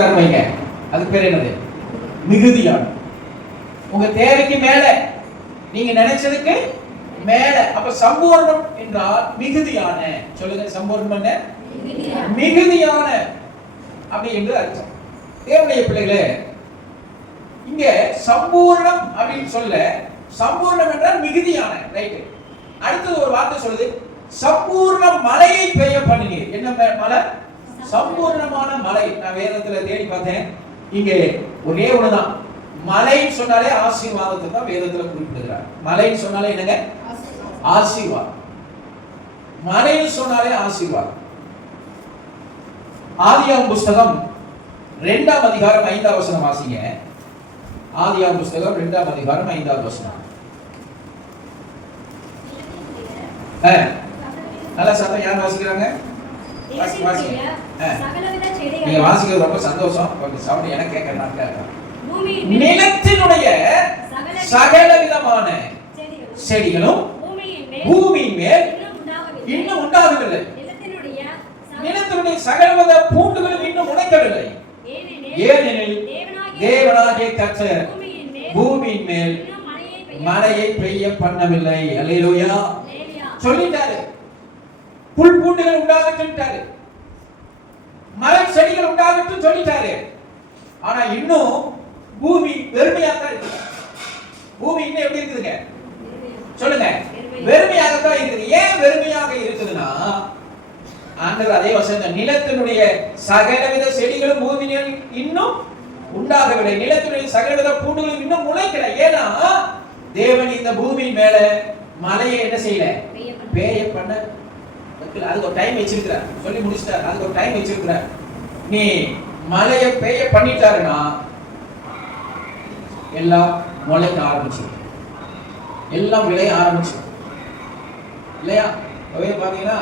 அது பேர் என்னது? மிகுதியான. உங்க தேவைக்கு மேல, நீங்க நினைச்சதுக்கு மேல. அப்ப சம்பூர்ணம் என்றால் மிகுதியான. சொல்லுங்க, சம்பூர்ணம் மிகுதியான அப்படி என்று அர்த்தம். தேவனுடைய பிள்ளைகளே, இங்க சம்பூர்ணம் அப்படின்னு சொல்ல, சம்பூர்ணம் என்றால் மிகுதியான. ரைட். அடுத்தது ஒரு வார்த்தை சொல்லுது, சம்பூர்ண மழையை பெய்ய பண்ணினீர். என்ன மழை? சம்பூர்ணமான மழை. நான் வேதத்துல தேடி பார்த்தேன், இங்கே ஒரே ஒண்ணுதான். மழைன்னு சொன்னாலே ஆசீர்வாதத்தை தான் வேதத்துல குறிப்பிடுகிறார். மழைன்னு சொன்னாலே என்னங்க? ஆசீர்வாதம். மழைன்னு சொன்னாலே ஆசீர்வாதம். ஆதியாகமம் புஸ்தகம் 2ஆம் அதிகாரம் 5ஆம் வசனம் வாசிங்க. ஆதியாகமம் புஸ்தகம் 2ஆம் அதிகாரம் 5ஆம் வசனம். நல்லா சத்தம் யார் வாசிக்கிறாங்க? நீங்க வாசிக்கிறது ரொம்ப சந்தோஷம். கொஞ்சம் சவுண்ட் எனக்கு கேட்க. நிலத்தினுடைய சகல விதமான செடிகளும் பூமியின் மேல் இன்னும் உண்டாகவில்லை. நிலத்தினுடைய சகலவித பூண்டுகளும் இன்னும் முளைக்கவில்லை. ஏனெனில் தேவனாகிய கர்த்தர் பூமியின் மேல் மழையை பெய்ய பண்ணவில்லை. அல்லேலூயா. சொல்லிட்டாரு, புல் பூண்டுகள் உண்டாகட்டும்ட்டாரு, மரம் செடிகள் உண்டாகட்டும் சொல்லிட்டாரு. ஆனா இன்னும் பூமி வெறுமையாத்தான் இருக்கு. பூமி இன்னும் எப்படி இருக்குதுங்க? சொல்லுங்க, வெறுமையாகத்தான் இருக்குது. ஏன் வெறுமையாக இருக்குதுன்னா, ஆண்டவர் அதே வசனம், நிலத்தினுடைய சகலவித செடிகளும் பூமியில் இன்னும் உண்டாகவில்லை, நிலத்தினுடைய சகலவித பூண்டுகளும் இன்னும் முளைக்கல. ஏன்னா தேவன் இந்த பூமியின் மேல மழையை என்ன செய்யல? பெய்ய பண்ண. அதுக்கு ஒரு டைம் வச்சிருக்கிறார். சொல்லி முடிச்சிட்டார், அதுக்கு ஒரு டைம் வச்சிருக்கிறார். நீ மழையை பெய்ய பண்ணிட்டாருன்னா எல்லாம் முளைக்க ஆரம்பிச்சு, எல்லாம் விளைய ஆரம்பிச்சு இல்லையா? பாத்தீங்கன்னா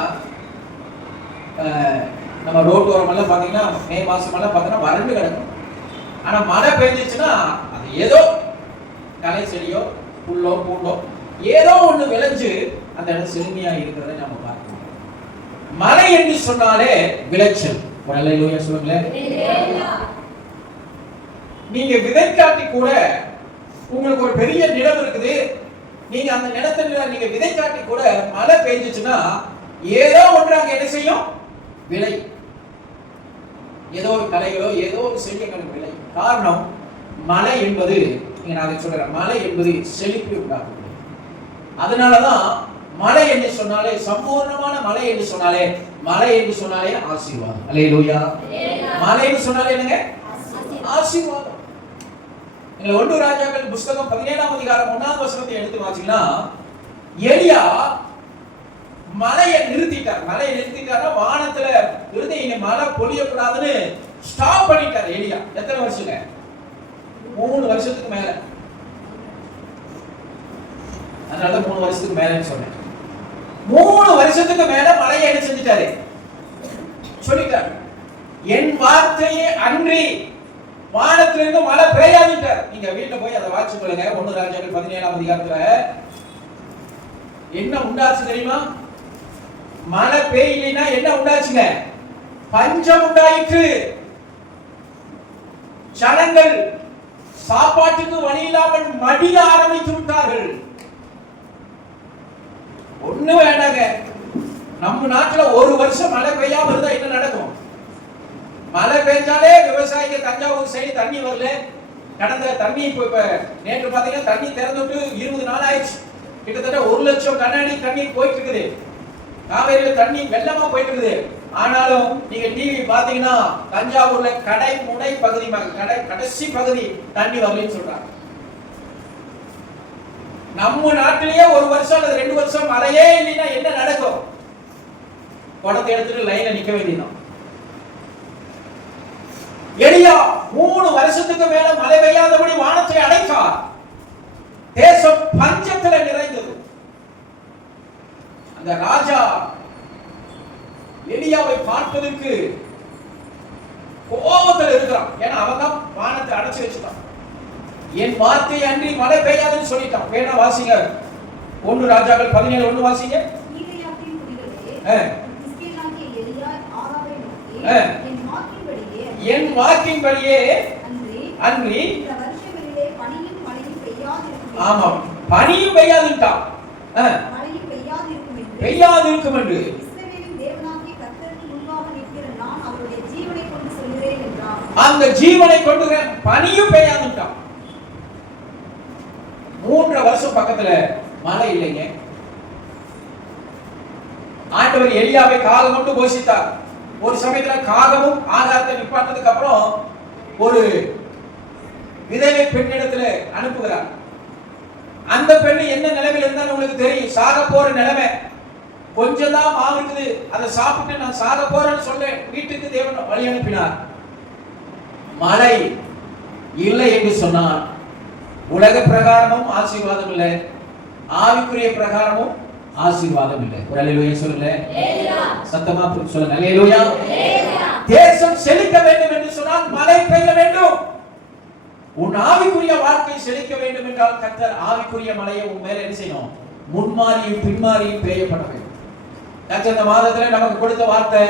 நம்ம ரோட்டோரம் எல்லாம் பாத்தீங்கன்னா மே மாசம் எல்லாம் பாத்தீங்கன்னா வறண்டு கிடக்கும். ஆனா மழை பெய்ஞ்சிச்சுன்னா அது ஏதோ களை செடியோ புல்லோ பூண்டோ ஏதோ ஒண்ணு விளைஞ்சு அந்த இடம் செழுமையா இருக்கிறத நம்ம பார்க்கணும். மழை என்று சொன்னாலே விளைச்சல். ஒரு அல்லேலூயா சொல்லுங்களேன். நீங்க விதைக்காட்டி கூட உங்களுக்கு ஒரு பெரிய நிலம் இருக்குது, நீங்க அந்த நிலத்துல நீங்க விதைக்காட்டி கூட மழை பெய்ஞ்சிச்சுன்னா ஏதோ ஒன்று அங்க என்ன செய்யும்? விளை. ஏதோ ஒரு கலைகளோ ஏதோ ஒரு செடிகளுக்கு விளை. காரணம், மழை என்பது, நீங்க நான் அதை சொல்றேன், மழை என்பது செழிப்பு உண்டாகும். அதனாலதான் மழை என்று சொன்னாலே, சம்பூர்ணமான மழை என்று சொன்னாலே, மழை என்று சொன்னாலே ஆசீர்வாதம். அல்லேலூயா. மழை என்று சொன்னாலே என்னங்க? ஆசீர்வாதம். 1 ராஜாக்கள் புஸ்தகம் 17ஆம் அதிகாரம் 1ஆம் வசனத்தை எடுத்து வாசிங்கன்னா, எலியா மழையை நிறுத்திட்டார். மழையை நிறுத்திட்டாருன்னா வானத்துல இருந்து இங்க மழை பொழியக்கூடாதுன்னு ஸ்டாப் பண்ணிட்டார் எலியா. எத்தனை வருஷங்க? 3 வருஷத்துக்கு மேல. அதனால 3 வருஷத்துக்கு மேலன்னு சொன்னேன். 3 வருஷத்துக்கு மேல மழையை என்ன செஞ்சிட்டாரு? சொல்லிட்டாரு, என் வார்த்தையே அன்றி வானத்திலிருந்து மழை பெய்யாதுட்டார். நீங்க வீட்டுல போய் அதை வாட்சி கொள்ளுங்க. 1 ராஜாக்கள் 17ஆம் அதிகாரத்துல என்ன உண்டாச்சு தெரியுமா? மழை பெய்யலைன்னா என்ன உண்டாச்சுங்க? பஞ்சம் உண்டாயிற்று. ஜனங்கள் சாப்பாட்டுக்கு வழி இல்லாமல் மடிய ஆரம்பித்து விட்டார்கள். ஒண்ணு வேண்டாங்க, நம்ம நாட்டுல 1 வருஷம் மழை பெய்யாம இருந்தா என்ன நடக்கும்? மழை பெய்ஞ்சாலே விவசாயிகள் தஞ்சாவூர் சைடு தண்ணி வரல. கடந்த தண்ணி இப்ப நேற்று பாத்தீங்கன்னா தண்ணி திறந்துட்டு 20 நாள் ஆயிடுச்சு. கிட்டத்தட்ட 1 லட்சம் கண்ணாடி தண்ணி போயிட்டு இருக்குது. காவேரியில தண்ணி வெள்ளமா போயிட்டு இருக்குது. ஆனாலும் நீங்க டிவி பாத்தீங்கன்னா தஞ்சாவூர்ல கடை முனை பகுதி, கடைசி பகுதி தண்ணி வரலன்னு சொல்றாங்க. நம்ம நாட்டிலேயே 1 வருஷம் அல்லது 2 வருஷம் மழையே இல்லைன்னா என்ன நடக்கும்? குடத்தை எடுத்துட்டு லைன்ல நிக்க வேண்டியதுதான். எலியா 3 வருஷத்துக்கு மேல மழை பெய்யாதபடி வானத்தை அடைத்தார். தேசம் பஞ்சத்துல நிறைந்தது. அந்த ராஜா எலியாவை பார்ப்பதற்கு கோபத்தில் இருக்கிறான். ஏன்னா அவன் தான் வானத்தை அடைச்சு வச்சுட்டான். என் வார்த்தை அன்றி மழை பெய்யாதுன்னு சொல்லிட்டான். வேணா வாசிங்க, 1 ராஜாக்கள் 17:1 வாசிங்க. என் வாக்கின்படியே அன்றி ஆமாம் பனியும் பெய்யாதுட்டான் பெய்யாது இருக்கும் என்று அந்த ஜீவனை கொண்டு பனியும் பெய்யாதுட்டான். 3 வருஷம் பக்கத்துல மழை இல்லைங்க. ஆண்டவர் எலியாவை காகம் கொண்டு போஷித்தார். ஒரு சமயத்துல காகமும் ஆகாரத்தை நிப்பாட்டதுக்கு அப்புறம் ஒரு விதவை பெண்ணிடத்துல அனுப்புகிறார். அந்த பெண்ணு என்ன நிலைமையில இருந்தான்னு உங்களுக்கு தெரியும். சாக போற நிலைமை. கொஞ்சம் தான் மாவு இருக்குது, அதை சாப்பிட்டு நான் சாக போறேன்னு சொல்ல வீட்டுக்கு தேவன் வழி அனுப்பினார். மழை இல்லை என்று சொன்னான். உலக பிரகாரமும் ஆசீர்வாதம் இல்லை, ஆவிக்குரிய பிரகாரமும் ஆசீர்வாதம் இல்லை. ஒரு அல்லேலூயா சொல்லுங்க. சத்தமா சொல்லுங்க அல்லேலூயா. தேசம் செழிக்க வேண்டும் என்று சொன்னால் மழை பெய்ய வேண்டும். உன் ஆவிக்குரிய வாழ்க்கை செழிக்க வேண்டும் என்றால் கர்த்தர் ஆவிக்குரிய மழையை உன் மேல என்ன செய்யணும்? முன்மாரியும் பின்மாரியும் பெய்யப்பட வேண்டும். கர்த்தர் இந்த மாதத்துல நமக்கு கொடுத்த வார்த்தை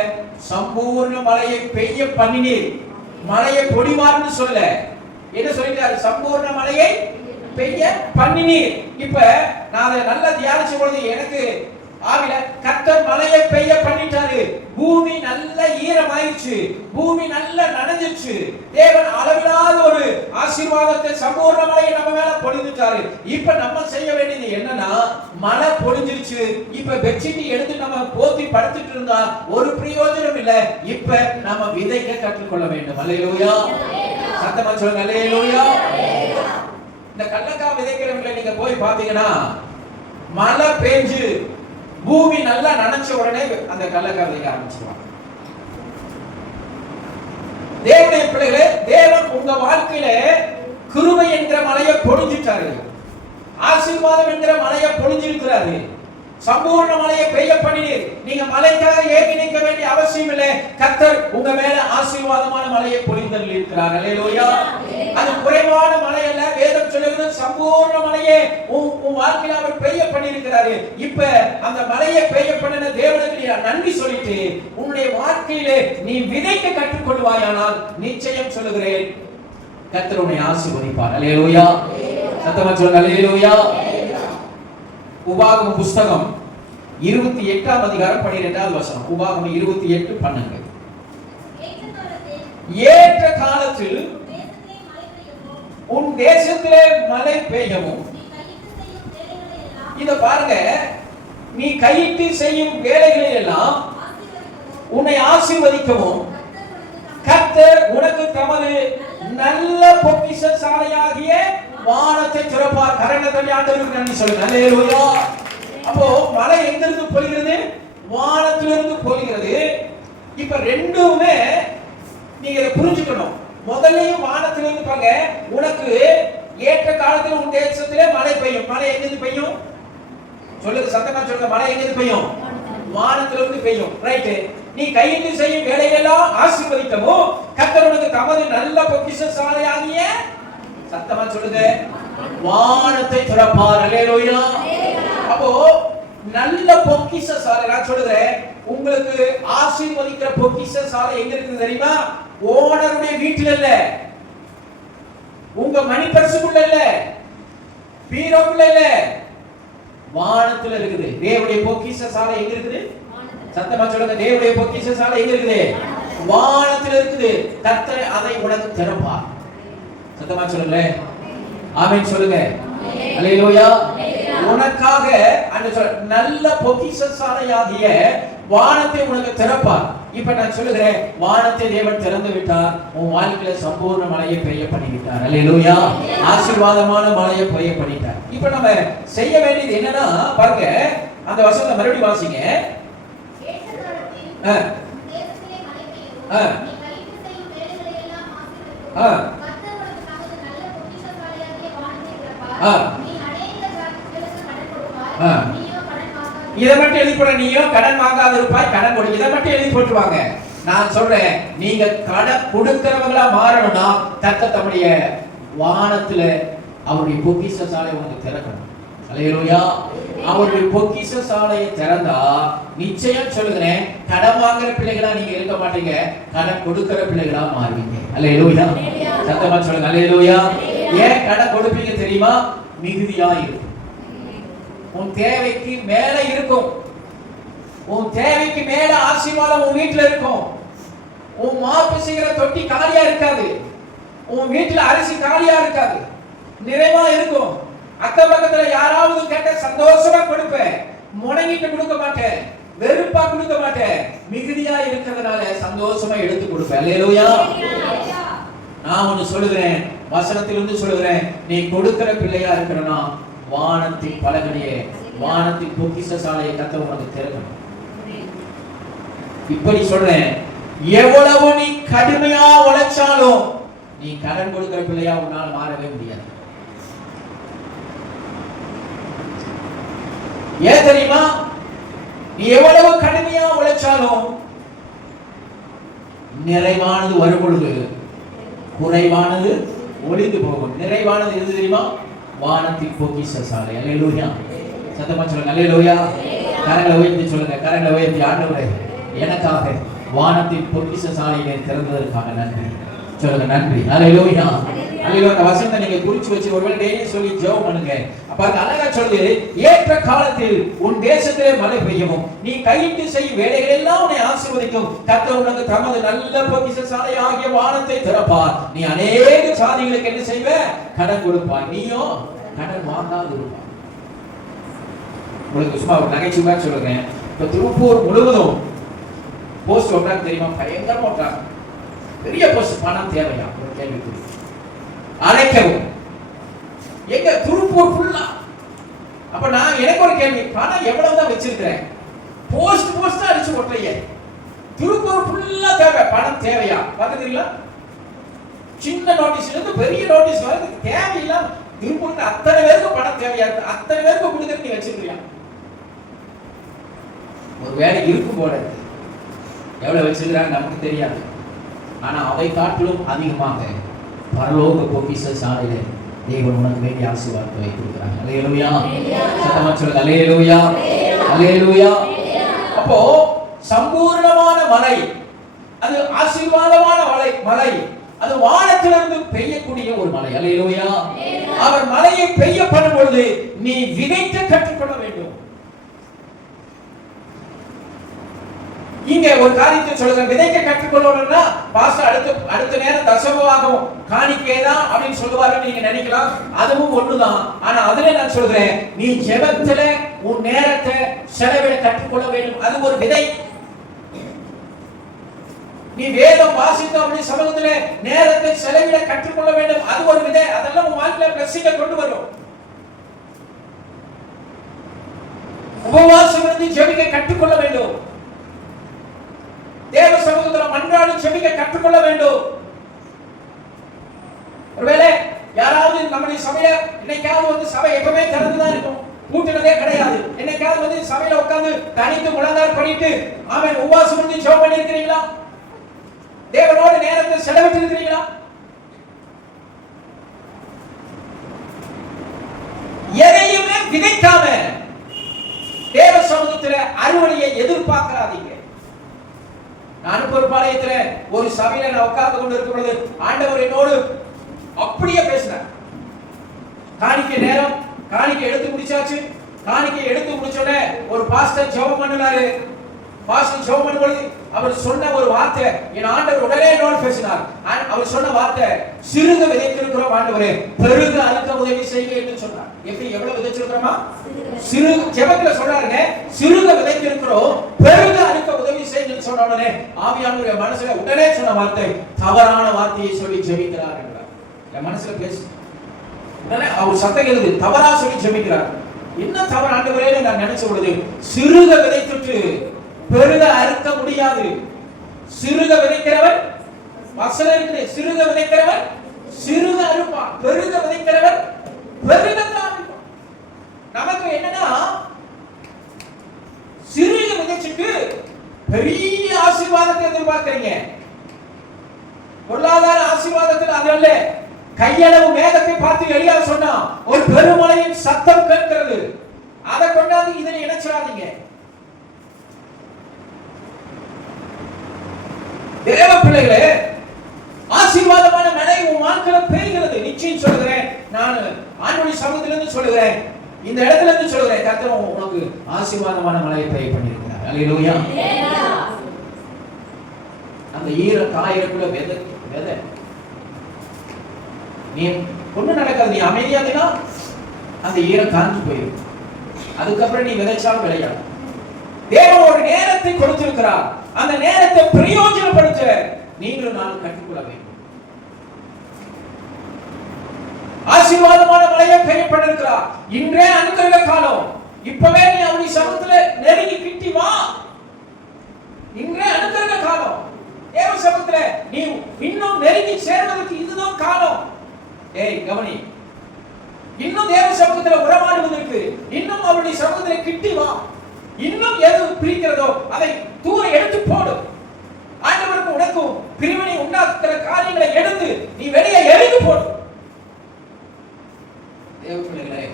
சம்பூர்ண மழையை பெய்ய பண்ணினீர். மழையை பொடிமாறுன்னு சொல்ல என்ன சொல்லிட்டாரு? சம்பூர்ண மழையை பெய்ய பண்ணினீர். இப்ப நான் அதை நல்லா தியானிச்ச பொழுது எனக்கு ஆவில கர்த்தர் மழையை பெய்ய பண்ணிட்டாரு. பூமி நல்ல ஈரமாயிடுச்சு, பூமி நல்ல நனைஞ்சிச்சு. தேவன் அளவிலாத ஒரு ஆசீர்வாதத்தை சம்பூர்ண மழையை நம்ம மேல பொழிந்துட்டாரு. இப்ப நம்ம செய்ய வேண்டியது என்னன்னா, மழை பொழிஞ்சிருச்சு, இப்ப பெட்ஷீட் எடுத்து நம்ம போத்தி படுத்துட்டு இருந்தா ஒரு பிரயோஜனம் இல்ல. இப்ப நம்ம விதைக்க கற்றுக்கொள்ள வேண்டும். அல்லேலூயா. சத்தமா சொல்லுங்க அல்லேலூயா. இந்த கடலக்காய் விதைக்கிறவங்களை நீங்க போய் பாத்தீங்கன்னா மழை பெஞ்சு பூமி நல்லா நனைச்ச உடனே அந்த கடலக்காய் விதைக்க ஆரம்பிச்சிருவாங்க. தேவனுடைய பிள்ளைகளே, தேவன் உங்க வாழ்க்கையில கிருபை என்கிற மழையை பொழிஞ்சிட்டாரு, ஆசீர்வாதம் என்கிற மழையை பொழிஞ்சிருக்கிறாரு, சம்பூர்ண மழையை பெய்ய பண்ணினீர். நீங்க மழைக்காக ஏங்கி நிற்க வேண்டிய அவசியம் இல்லை. கர்த்தர் உங்க மேல ஆசீர்வாதமான மழையை பொழிந்தருளி இருக்கிறார். அல்லேலூயா. அது குறைவான மழை அல்ல. வேதம் சொல்லுகிறது சம்பூர்ண மழையை உன் வாழ்க்கையில அவர் பெய்ய பண்ணியிருக்கிறாரு. இப்ப அந்த மழையை பெய்ய பண்ணின தேவனுக்கு நீ நன்றி சொல்லிட்டு உன்னுடைய வாழ்க்கையிலே நீ விதைக்க கற்றுக்கொள்வாயானால் நிச்சயம் சொல்லுகிறேன் கர்த்தர் உன்னை ஆசீர்வதிப்பார். அல்லேலூயா. சத்தமா சொல்லுங்க அல்லேலூயா. உபாகம புஸ்தகம் 28ஆம் அதிகாரம் 12வது வசனம். உபாகமம் 28:12. ஏற்ற காலத்தில் உன் தேசத்திலே மழை பெய்யவும். இத பாருங்க, நீ கையிட்டு செய்யும் வேலைகளில் எல்லாம் உன்னை ஆசீர்வதிக்கவும் கர்த்தர் உனக்கு தமது நல்ல பொக்கிஷ சாலையாகிய வானத்தை திறப்பார். கரங்களை ஆண்டவருக்கு நன்றி சொல்லுங்க. அல்லேலூயா. அப்போ மழை எங்க இருந்து பொழிகிறது? வானத்திலிருந்து பொழிகிறது. இப்ப ரெண்டுமே நீங்க இத புரிஞ்சுக்கணும். முதல்லயும் வானத்திலிருந்து பாருங்க, உனக்கு ஏற்ற காலத்துல உன் தேசத்திலே மழை பெய்யும். மழை எங்க இருந்து பெய்யும்? சொல்லுங்க, சத்தமா சொல்லுங்க. மழை எங்க இருந்து பெய்யும்? வானத்திலிருந்து பெய்யும். ரைட். நீ கையிட்டு செய்யும் வேலையெல்லாம் ஆசீர்வதிக்கவும் கர்த்தர் உனக்கு தமது நல்ல பொக்கிஷ சாலையாகிய, சத்தமா சொல்லுங்க, வானத்தை திறப்பார். அல்லேலூயா. அப்போ நல்ல பொக்கிஷ சாலை நான் சொல்றேன். உங்களுக்கு ஆசீர்வதிக்கிற பொக்கிஷ சாலை எங்க இருக்கு தெரியுமா? ஓனருடைய வீட்டில் இல்ல, உங்க மணி பர்சுக்குள்ள இல்ல, பீரோக்குள்ள இல்ல, வானத்துல இருக்குது. தேவனுடைய பொக்கிஷ சாலை எங்க இருக்குது? சத்தமா சொல்லுங்க. தேவனுடைய பொக்கிஷ சாலை எங்க இருக்குது? வானத்துல இருக்குது. கர்த்தர் அதை உனக்கு திறப்பார். சத்தமா சொல்லுங்க. ஆமென் சொல்லுங்க. அல்லேலூயா. உனக்காக அந்த நல்ல பொக்கிஷசாலையாகிய வானத்தை உனக்கு திறப்பார். இப்ப நான் சொல்லுகிறேன், வானத்தை தேவன் திறந்து விட்டார். உன் வாழ்க்கையில சம்பூர்ண மழையை பெய்ய பண்ணிவிட்டார். அல்லேலூயா. ஆசீர்வாதமான மழையை பெய்ய பண்ணிட்டார். இப்ப நம்ம செய்ய வேண்டியது என்னன்னா பாருங்க, அந்த வசனத்தை மறுபடியும் வாசிங்க. இதை மட்டும் எழுதி போட, நீயும் கடன் வாங்காத இருப்பாய், கடன் கொடு. இதை மட்டும் எழுதி போட்டுவாங்க. நான் சொல்றேன், நீங்க கடன் கொடுக்கிறவங்களா மாறணும்னா கர்த்தர் தம்முடைய வானத்துல அவருடைய பொக்கிஷ சாலை உங்களுக்கு திறக்கணும். அல்லேலூயா. அவருடைய பொக்கிஷ சாலையை திறந்தா நிச்சயம் சொல்லுகிறேன், கடன் வாங்குற பிள்ளைகளா நீங்க இருக்க மாட்டீங்க, கடன் கொடுக்கிற பிள்ளைகளா மாறுவீங்க. அல்லேலூயா. சத்தமா சொல்லுங்க அல்லேலூயா. ஏன் கடன் கொடுப்பீங்க தெரியுமா? மிகுதியா இருக்கும். உன் தேவைக்கு மேல இருக்கும். உன் தேவைக்கு மேல ஆசீர்வாதம் உன் வீட்டுல இருக்கும். உன் மாப்பு செய்கிற தொட்டி காலியா இருக்காது. உன் வீட்டுல அரிசி காலியா இருக்காது, நிறைவா இருக்கும். அக்க பக்கத்துல யாராவது கேட்ட சந்தோஷமா கொடுப்பேன், முடங்கிட்டு கொடுக்க மாட்டேன், வெறுப்பா கொடுக்க மாட்டேன், மிகுதியா இருக்கிறதுனால சந்தோஷமா எடுத்து கொடுப்பேன். அல்லேலூயா. நான் ஒன்னு சொல்லுகிறேன், வசனத்திலிருந்து சொல்லுகிறேன், நீ கொடுக்கிற பிள்ளையா இருக்கிறனா வானத்தின் பலகணியே, வானத்தின் பொக்கிஷ சாலையை கர்த்தர் உனக்கு திறக்கணும். இப்படி சொல்றேன், எவ்வளவு நீ கடுமையா உழைச்சாலும் நீ கடன் கொடுக்கிற பிள்ளையா உன்னால மாறவே முடியாது. ஏன் தெரியுமா? நீ எவ்வளவு கடுமையா உழைச்சாலும் நிறைவானது வரும் பொழுது குறைவானது ஒளிந்து போகும். நிறைவானது எது தெரியுமா? வானத்தின் பொக்கிஷ சாலை. அல்லேலூயா. சத்தமா சொல்லுங்க அல்லேலூயா. கரங்களை உயர்த்தி சொல்லுங்க, கரங்களை உயர்த்தி, ஆண்டவரே எனக்காக வானத்தின் பொக்கிஷ சாலையை திறந்ததற்காக நன்றி சொல்லுங்க. நன்றி. அல்லேலூயா. அல்லேலூயா. அந்த வசனத்தை நீங்க குறிச்சு வச்சு ஒருவேளை டெய்லி சொல்லி ஜெபம் பண்ணுங்க. அப்ப அது அழகா சொல்லுது, ஏற்ற காலத்தில் உன் தேசத்திலே மழை பெய்யவும், நீ கையிட்டு செய்யும் வேலைகள் எல்லாம் உன்னை ஆசீர்வதிக்கும். கர்த்தர் உனக்கு தமது நல்ல பொக்கிஷ சாலை ஆகிய வானத்தை திறப்பார். நீ அநேக சாதிகளுக்கு என்ன செய்வ? கடன் கொடுப்பாய். நீயோ கடன் வாங்காது இருப்பாய். உங்களுக்கு சும்மா ஒரு நகைச்சுவையா சொல்லுறேன். இப்ப திருப்பூர் முழுவதும் போஸ்ட் ஓட்டுறாங்க தெரியுமா? பயங்கரமா ஓட்டுறாங்க. பெரிய போஸ்ட். பணம் தேவையா? ஒரு கேள்வி அழைக்கவும். எங்க திருப்பூர் ஃபுல்லா. அப்ப நான் எனக்கு ஒரு கேள்வி, பணம் எவ்வளவுதான் வச்சிருக்கிறேன்? போஸ்ட் அடிச்சு ஓட்டலையே. திருப்பூர் ஃபுல்லா தேவை, பணம் தேவையா? பாத்துக்கிறீங்களா? சின்ன நோட்டீஸ்ல இருந்து பெரிய நோட்டீஸ் வரைக்கும் தேவையில்லாம திருப்பூருக்கு அத்தனை பேருக்கு பணம் தேவையா இருக்கு. அத்தனை பேருக்கு கொடுக்க நீ வச்சிருக்கியா? ஒரு வேலை இருக்கும் போல இருக்கு. எவ்வளவு வச்சிருக்கிறாங்க நமக்கு தெரியாது. ஆனா அவை காட்டிலும் அதிகமாக பரலோக பொக்கிஷ சாலையில தேவன் உனக்கு வேண்டிய ஆசீர்வாதத்தை வைத்திருக்கிறாங்க. அல்லேலூயா. சத்தமா சொல்லுங்க அல்லேலூயா. அல்லேலூயா. அப்போ சம்பூர்ணமான மழை, அது ஆசீர்வாதமான மழை, அது வானத்திலிருந்து பெய்யக்கூடிய ஒரு மழை. அல்லேலூயா. அவர் மழையை பெய்ய பண்ணும் பொழுது நீ விதைக்க கற்றுக்கொள்ள வேண்டும். இங்க ஒரு காரியத்தை சொல்லுங்க, விதைக்க கற்றுக்கொள்ளணும்னா பாஸ்டர் அடுத்த நேரம் தசமபாகம் காணிக்கைதான் அப்படின்னு சொல்லுவாருன்னு நீங்க நினைக்கலாம். அதுவும் ஒண்ணுதான். ஆனா அதுல நான் சொல்றேன், நீ ஜெபத்துல உன் நேரத்தை செலவிட கற்றுக்கொள்ள வேண்டும். அது ஒரு விதை. நீ வேதம் வாசித்தோம் அப்படின்னு சமூகத்துல நேரத்தை செலவிட கற்றுக்கொள்ள வேண்டும். அது ஒரு விதை. அதெல்லாம் உன் வாழ்க்கையில பிளஸிங்க கொண்டு வரும். உபவாசம் இருந்து ஜெபிக்க கற்றுக்கொள்ள வேண்டும். தேவ சமூகத்தில் மன்றாடி ஜெபிக்க கற்றுக்கொள்ள வேண்டும். ஒருவேளை யாராவது நம்முடைய சபையில இன்னைக்காவது சபை எப்பவுமே திறந்துதான் இருக்கும், கூட்டினதே கிடையாது. என்னைக்காவது சபையில உட்கார்ந்து தனித்து முழங்கால் பண்ணிட்டு ஆமென் உபவாசம் இருந்து ஜெபம் பண்ணி இருக்கிறீங்களா? தேவனோடு நேரத்தை செலவிட்டு இருக்கிறீங்களா? எதையுமே விதைக்காம தேவ சமூகத்தில் அறுவடையை எதிர்பார்க்காதீங்க. நான் பொறுப்பாளையத்துல ஒரு சபையில நான் உட்கார்ந்து கொண்டு இருக்கும் பொழுது ஆண்டவர் என்னோடு அப்படியே பேசினார். காணிக்கை நேரம், காணிக்கை எடுத்து முடிச்சாச்சு. காணிக்கை எடுத்து முடிச்சோட ஒரு பாஸ்டர் ஜெபம் பண்ணினாரு. பாஸ்டர் ஜெபம் பண்ணும் பொழுது அவர் சொன்ன ஒரு வார்த்தை, என் ஆண்டவர் உடனே என்னோடு பேசினார். அவர் சொன்ன வார்த்தை, சிறுக விதைத்திருக்கிறோம் ஆண்டவரே, பெருக அறுக்க உதவி செய்யுங்க என்று சொன்னார். எப்படி எவ்வளவு விதைச்சிருக்கிறோமா? சிறு ஜெபத்துல சொல்றாருங்க, சிறுக விதைத்திருக்கிறோம், பெருக அறுக்க உதவி செய்யுங்க சொன்ன உடனே ஆவியானவருடைய மனசுல உடனே சொன்ன வார்த்தை, தவறான வார்த்தையை சொல்லி ஜெபிக்கிறார் என்றார். என் மனசுல பேசு உடனே அவர் சத்தம் எழுது, தவறா சொல்லி ஜெபிக்கிறார். என்ன தவறு ஆண்டவரே நான் நினைச்ச பொழுது, சிறுக விதைத்துட்டு பெருக அறுக்க முடியாது. சிறுக விதைக்கிறவன் வசனம் இருக்குது, சிறுக விதைக்கிறவன் சிறுக அறுப்பான், பெருக விதைக்கிறவன் பெருகத்தான் அறுப்பான். நமக்கு என்னன்னா சிறுக விதைச்சிட்டு பெரிய ஆசீர்வாதத்தை எதிர்பார்க்கிறீங்க. பொருளாதார ஆசீர்வாதத்தில் அது அல்ல, கையளவு மேகத்தை பார்த்து எலியா சொன்னான், ஒரு பெருமழையின் சத்தம் கேட்கிறது. அதை கொண்டாந்து இதனை இணைச்சிடாதீங்க. தேவ பிள்ளைகளே, ஆசீர்வாதமான மழை உன் வாழ்க்கையில பெய்கிறது. நிச்சயம் சொல்கிறேன், நான் ஆண்டவருடைய சமூகத்திலிருந்து சொல்கிறேன், இந்த இடத்துல இருந்து சொல்கிறேன், கர்த்தர் உனக்கு ஆசீர்வாதமான மழையை பெய்ய பண்ணியிருக்கிறார். அல்லேலூயா. அந்த ஈர காயக்குள்ள விதை நீ ஒண்ணு நடக்காது. நீ அமைதியா இருந்தா அந்த ஈரம் காஞ்சு போயிடும். அதுக்கப்புறம் நீ விதைச்சாலும் விளையாது. தேவன் ஒரு நேரத்தை கொடுத்திருக்கிறார். அந்த நேரத்தை பிரயோஜனப்படுத்த நீங்களும் நானும் கற்றுக்கொள்ள வேண்டும். ஆசீர்வாதமான மழையை பெய்யப்பட்டிருக்கிறார். இன்றே அனுக்கிரக காலம். இப்பவே நீ அவருடைய சமூகத்துல நெருங்கி கிட்டி வா. இன்றே அனுக்கிரக காலம். தேவ சமூகத்துல நீ இன்னும் நெருங்கி சேர்வதற்கு இதுதான் காலம். ஏய் கவனி, இன்னும் தேவ சமூகத்துல உறவாடுவதற்கு, இன்னும் அவருடைய சமூகத்துல கிட்டி வா. இன்னும் எது பிரிக்கிறதோ அதை தூர எடுத்து போடு. ஆண்டவருக்கு உனக்கும் பிரிவினை உண்டாக்குற காரியங்களை எடுத்து நீ வெளியே எறிந்து போடு. தேவ பிள்ளைகளே,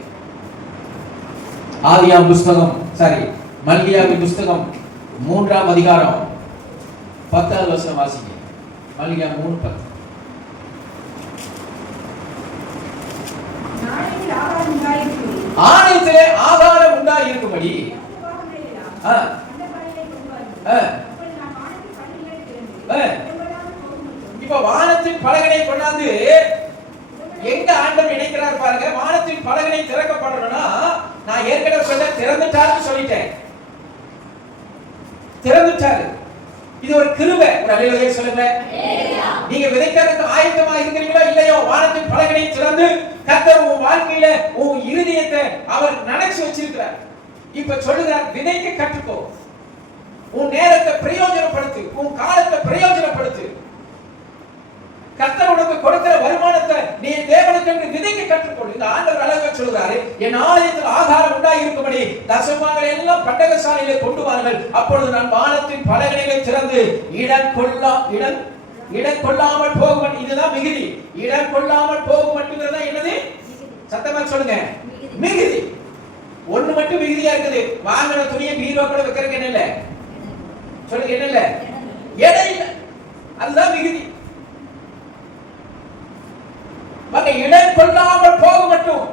ஆதியாம் புஸ்தகம் மல்கியாவின் புஸ்தகம் 3ஆம் அதிகாரம் 10வது வசனம் வாசிங்க. மல்கியா 3:10. ஆணையத்திலே ஆதாரம் உண்டாயிருக்கும்படி இப்ப வானத்தின் பலகனை கொண்டாந்து எங்க ஆண்டவர் இணைக்கிறார் பாருங்க. வானத்தின் பலகனை திறக்கப்படணும்னா நான் ஏற்கனவே சொல்ல திறந்துட்டாருன்னு சொல்லிட்டேன். திறந்துட்டாரு. இது ஒரு கிருபை. ஒரு அல்லேலூயா சொல்லுங்க. நீங்க விதைக்கிறதுக்கு ஆயத்தமா இருக்கிறீங்களோ இல்லையோ, வானத்தின் பலகனை திறந்து கர்த்தர் உன் வாழ்க்கையில உன் இருதயத்தை அவர் நினைச்சு வச்சிருக்கிறார். இப்ப சொல்லுகிறார், விதைக்க கற்றுக்கோ. உன் நேரத்தை பிரயோஜனப்படுத்து, உன் காலத்தை பிரயோஜனப்படுத்து. கர்த்தர் உனக்கு கொடுக்கிற வருமானத்தை நீ தேவனுக்கு விதைக்க கற்றுக்கொள். இந்த ஆண்டவர் அழகா சொல்கிறாரு, என் ஆலயத்தில் ஆகாரம் உண்டாயிருக்கும்படி தசமங்களை எல்லாம் பண்டகசாலையிலே கொண்டு வாருங்கள். அப்பொழுது நான் வானத்தின் பலகணிகளை திறந்து இடம் கொள்ளாமல் போகும். இதுதான் மிகுதி. இடம் கொள்ளாமல் போகும் மட்டுங்கிறதா என்னது? சத்தமா சொல்லுங்க. மிகுதி. ஒண்ணு மட்டும் மிகுதியா இருக்குது. வாங்கின துணியை பீரோக்குள்ள வைக்கிறதுக்கு என்ன இல்ல? சொல்லுங்க, என்ன இல்ல? எடை இல்ல. அதுதான் மிகுதி. இடம் கொள்ளாமல் போக மட்டும்.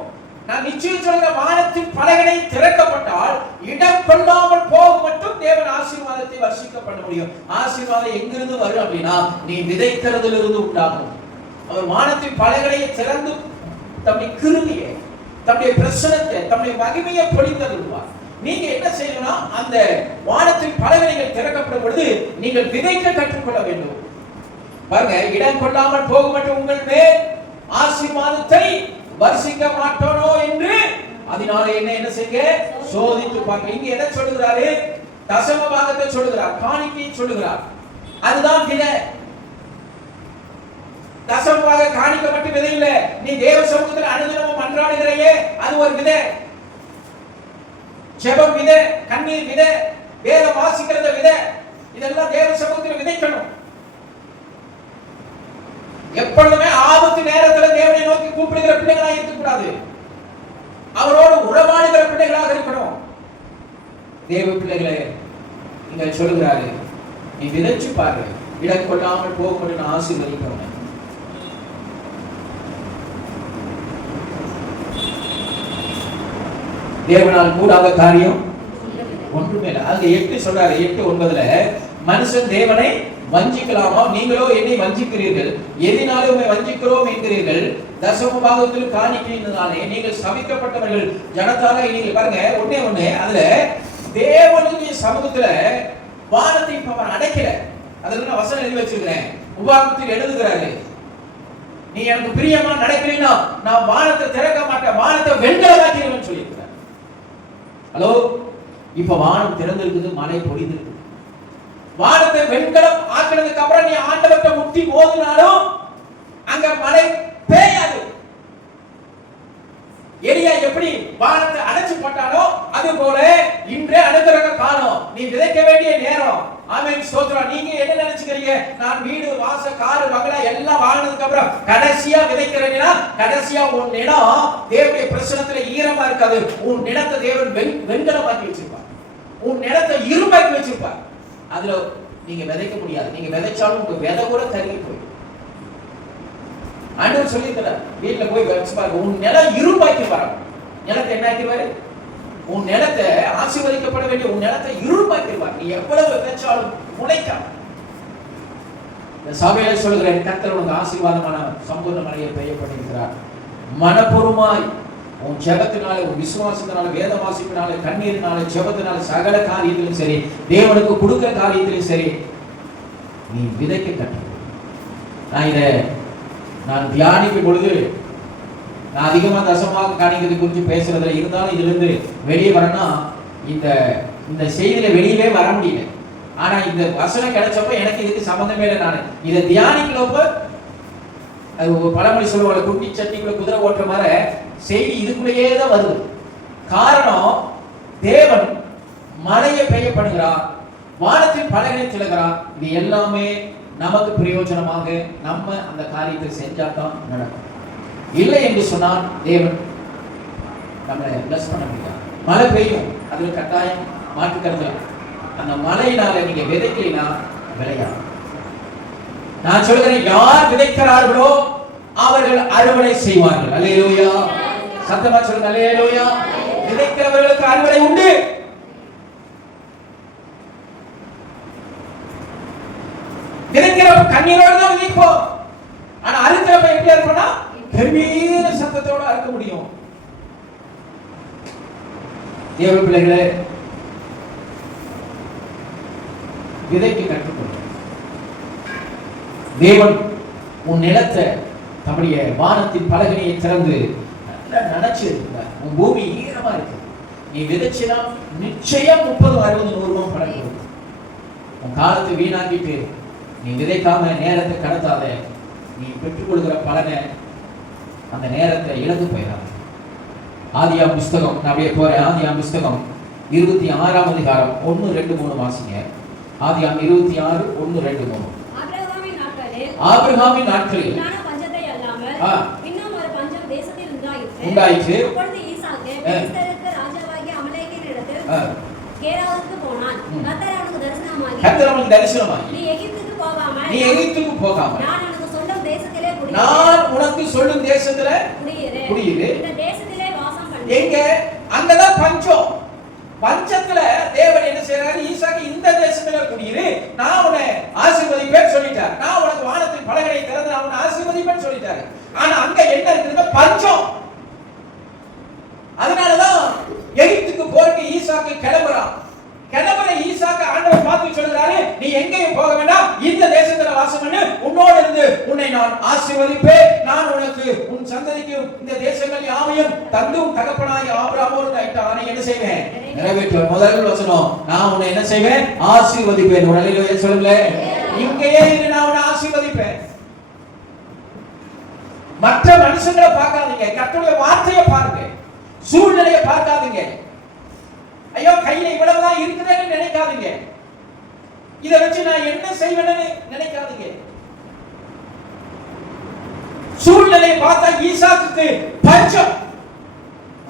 நான் நிச்சயம் சொல்ற, வானத்தின் பலகனை திறக்கப்பட்டால் இடம் கொள்ளாமல் போக மட்டும் தேவன் ஆசீர்வாதத்தை வர்ஷிக்க பண்ண முடியும். ஆசீர்வாதம் எங்கிருந்து வரும் அப்படின்னா நீ விதைக்கிறதுல இருந்து உண்டாகும். அவர் வானத்தின் பலகனை திறந்து தம்முடைய கிருபையை, தம்முடைய பிரசன்னத்தை, தம்முடைய மகிமையை பொழிந்தருள்வார். நீங்க என்ன செய்யணும்னா, அந்த வானத்தின் பலகனைகள் திறக்கப்படும் பொழுது நீங்கள் விதைக்க கற்றுக்கொள்ள வேண்டும். பாருங்க, இடம் கொள்ளாமல் போக மட்டும் உங்கள் மேல் ஆசீர்வாதத்தை வர்ஷிக்க மாட்டோனோ என்று அதனால என்ன செய்ய சோதித்து பாருங்க. இங்க என்ன சொல்லுகிறாரு? தசம பாகத்தை சொல்லுகிறார், காணிக்கையை சொல்லுகிறார். அதுதான் விதை. தசம பாக காணிக்கை மட்டும் விதை இல்ல. நீ தேவ சமூகத்தில் அனுதினமும் மன்றாடுகிறையே, அது ஒரு விதை. ஜெபம் விதை, கண்ணீர் விதை, வேதம் வாசிக்கிறத விதை. இதெல்லாம் தேவ சமூகத்தில் விதைக்கணும். எப்பொழுதுமே ஆபத்து நேரத்தில் தேவனை நோக்கி கூப்பிடுகிற பிள்ளைகளாக இருக்கக்கூடாது. அவரோடு உறவாடுகிற பிள்ளைகளாக இருக்கணும். தேவ பிள்ளைகளே, நீங்க சொல்லுகிறாரு, நீ விதைச்சு பாரு, இடம் கொள்ளாமல் போகும்போது நான் ஆசீர்வதிக்கிறேன். தேவனால் கூடாத காரியம் ஒன்றுமே இல்லை. அங்க 8 சொல்றாரு, 8:9 மனுஷன் தேவனை வஞ்சிக்கலாமா? நீங்களோ என்னை வஞ்சிக்கிறீர்கள். எதினாலும் உம்மை வஞ்சிக்கிறோம் என்கிறீர்கள். தசம பாகத்தில் காணிக்கையினாலே நீங்கள் சபிக்கப்பட்டவர்கள் ஜனத்தால. நீங்கள் பாருங்க, ஒண்ணே அதுல தேவனுடைய சமூகத்துல வானத்தை அவன் அடைக்கல. அதுல நான் வசனம் எழுதி வச்சிருக்கிறேன். உபாகமத்தில் எழுதுகிறாரு, நீ எனக்கு பிரியமா நடக்கிறீன்னா நான் வானத்தை திறக்க மாட்டேன், வானத்தை வெண்கலமாக்கிறேன்னு சொல்லியிருக்கிறார். ஹலோ, இப்ப வானம் திறந்திருக்குது, மழை பொழிந்திருக்கு. வானத்தை வெண்கலம் ஆக்கினதுக்கு அப்புறம் நீ ஆண்டவர்கிட்ட முட்டி மோதினாலும் அங்க மழை பெய்யாது. எலியா எப்படி வானத்தை அடைச்சு போட்டானோ அது போல இன்றே அனுக்கிரக காலம். நீ விதைக்க வேண்டிய நேரம். ஆமென் ஸ்தோத்திரம். நீங்க என்ன நினைச்சுக்கிறீங்க? நான் வீடு வாச கார் பங்களா எல்லாம் வாங்கினதுக்கு அப்புறம் கடைசியா விதைக்கிறேன்னா கடைசியா உன் நிலம் தேவனுடைய பிரசன்னத்துல ஈரமா இருக்காது. உன் நிலத்தை தேவன் வெண்கலமாக்கி வச்சிருப்பார். உன் நிலத்தை இரும்பாக்கி வச்சிருப்பார். அதுல நீங்க விதைக்க முடியாது. நீங்க விதைச்சாலும் உங்க விதை கூட கருகி போயிடும். ஆண்டவர் சொல்லியிருக்கிறார், வீட்டுல போய் வச்சு பாருங்க, உன் நிலம் இரும்பாக்கி வரும். நிலத்தை என்ன ஆக்கிடுவாரு? உன் நிலத்தை ஆசீர்வதிக்கப்பட வேண்டிய உன் நிலத்தை இரும்பாக்கிடுவார். நீ எவ்வளவு விதைச்சாலும் முளைக்காது. சபையில சொல்கிறேன், கர்த்தர் உனக்கு ஆசீர்வாதமான சம்பூர்ண மழையை பெய்யப்பட்டிருக்கிறார். மனப்பூர்வமாய் உன் ஜெபத்தினால, உன் விசுவாசத்தினால, வேத வாசிப்பினால, கண்ணீரினால, ஜெபத்தினால, சகல காரியத்திலும் சரி, தேவனுக்கு கொடுக்கிற காரியத்திலும் சரி, நீ விதைக்க கற்று. நான் தியானிக்கும் பொழுது நான் அதிகமா தசமாக காணிக்கிறது குறித்து பேசுறதுல இருந்தாலும் இதுல இருந்து வெளியே வரணும்னா இந்த செய்தியில வெளியவே வர முடியல. ஆனா இந்த வசனம் கிடைச்சப்ப எனக்கு இதுக்கு சம்பந்தமே இல்லை. நான் இதை தியானிக்கிறப்ப அது ஒரு பழமொழி சொல்லுவாங்க, குட்டி சட்டிக்குள்ள குதிரை ஓட்டுற மாதிரி செய்தி இதுக்குள்ளேயே தான் வருது. காரணம், தேவன் மழையை பெய்ய பண்ணுகிறார், வானத்தின் பலகனை திறக்கிறார். இது எல்லாமே நமக்கு பிரயோஜனமாக நம்ம அந்த காரியத்தை செஞ்சாதான் நடக்கும். இல்லை என்று சொன்னால் தேவன் நம்மளை பிளஸ் பண்ண முடியாது. மழை பெய்யும், அதுல கட்டாயம் மாற்றுக்கிறது. அந்த மழையினால நீங்க விதைக்கலைன்னா விளையாது. நான் சொல்கிறேன், யார் விதைக்கிறார்களோ அவர்கள் அறுவடை செய்வார்கள். அல்லேலூயா. சத்தமா சொல்லுங்க, அல்லேலூயா. விதைக்கிறவர்களுக்கு அறுவடை உண்டு. விதைக்கிறவங்க கண்ணீரோடு தான் விதைப்போம். ஆனா அறுக்கிறப்ப எப்படி இருப்போம்னா கம்பீர சத்தத்தோட அறுக்க முடியும். தேவ பிள்ளைகளே, விதைக்க கற்றுக்கொள்ளும். தேவன் உன் நிலத்தை தம்முடைய வானத்தின் பலகனையை திறந்து நல்லா நனைச்சு இருக்கிறார். உன் பூமி ஈரமா இருக்கு. நீ விதைச்சினா நிச்சயம் 30, 60, 100 பலன் கொடுக்கும். உன் காலத்தை வீணாக்கிட்டு நீ விதைக்காம நேரத்தை கடத்தாத. நீ பெற்றுக் கொள்கிற பலனை, அந்த நேரத்தை இழந்து போயிடாது. ஆதியாம் புஸ்தகம், நான் அப்படியே போறேன். ஆதியாம் புஸ்தகம் 26ஆம் அதிகாரம் 1, 2, 3 வாசிங்க. ஆதியாம் 26, 1, 2, 3. ஆபிரகாமின் நாட்களில் இன்னும் ஒரு பஞ்சம் தேசத்தில் உண்டாயிற்று. அப்பொழுது ஈசாக்கு பெலிஸ்தருக்கு ராஜாவாகிய அமலேக்கியனிடத்தில் கேராவுக்கு போனான். கர்த்தர் அவனுக்கு தரிசனமாகி நீ எகிப்துக்கு போகாமல் நான் உனக்கு சொல்லும் தேசத்திலே குடியிரு. இந்த தேசத்திலே வாசம் பண்ணு. எங்க? அங்கதான் பஞ்சம். பஞ்சத்துல தேவன் என்ன செய்யறாரு? ஈசாக்கு இந்த தேசத்துல குடியிரு, நான் உன்னை ஆசீர்வதிப்பேன்னு சொல்லிட்டார். நான் உனக்கு வானத்தின் பலகனை திறந்து நான் உன்னை ஆசீர்வதிப்பேன்னு சொல்லிட்டாரு. ஆனா அங்க என்ன இருக்குது? பஞ்சம். அதனாலதான் எகிப்துக்கு போறதுக்கு ஈசாக்கு கிளம்புறான். கிளம்புற ஈசாக்கு ஆண்டவர் பார்த்து சொல்றாரு, நீ எங்கேயும் போக வேண்டாம், இந்த தேசத்துல வாசம் பண்ணு, உன்னோடு இருந்து உன்னை நான் ஆசீர்வதிப்பேன். நான் உனக்கு உன் சந்ததிக்கு இந்த தேசங்கள் யாவையும் தந்தும் தகப்பனாய் ஆபிரகாமோடு ஆயிட்டான். என்ன செய்வேன்? நிறைவேற்றுவேன். முதல் வசனம், நான் உன்னை என்ன செய்வேன்? ஆசீர்வதிப்பேன். உடலில் சொல்லுங்களே, இங்கேயே இருந்து நான் உன்னை ஆசீர்வதிப்பேன். மற்ற மனுஷங்களை பார்க்காதீங்க, கர்த்தருடைய வார்த்தையை பாருங்க. சூழ்நிலையை பார்க்காதீங்க. ஐயோ கையில இவ்வளவுதான் இருக்குதுன்னு நினைக்காதீங்க. இதை வச்சு நான் என்ன செய்வேன்னு நினைக்காதீங்க. சூழ்நிலையை பார்த்தா ஈசாக்குக்கு பஞ்சம்.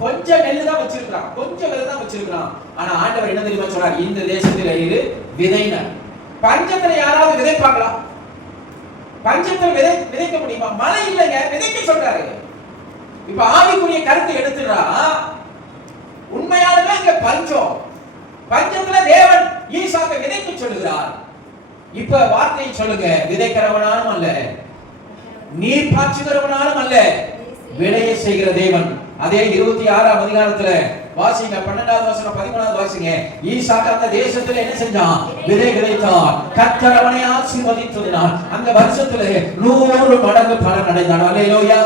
கொஞ்சம் நெல்லு தான் வச்சிருக்கான், கொஞ்சம் விதை தான் வச்சிருக்கான். ஆனா ஆண்டவர் என்ன தெரியுமா சொல்றார்? இந்த தேசத்துல இரு விதைனார். பஞ்சத்துல யாராவது விதைப்பாங்களா? பஞ்சத்துல விதைக்க முடியுமா? மழை இல்லைங்க, விதைக்க சொல்றாரு. இப்ப ஆவிக்குரிய கருத்தை எடுத்துறா, உண்மையாலுமே இங்க பஞ்சம். பஞ்சத்துல தேவன் ஈசாக்கை விதைக்க சொல்லுகிறார். இப்ப வார்த்தையை சொல்லுங்க, விதைக்கிறவனாலும் அல்ல, நீர் பாய்ச்சுகிறவனாலும் அல்ல, விளைய செய்கிற தேவன். அதே 26ஆம் அதிகாரத்துல வாசிங்க, 12வது வசனம் 13வது வாசிங்க. ஈசாக்கு அந்த தேசத்துல என்ன செஞ்சான்? விதை விதைத்தான். கர்த்தர் அவனை ஆசீர்வதித்ததினால் அந்த வருஷத்துல 100 மடங்கு பலன் அடைந்தான். அல்லேலூயா.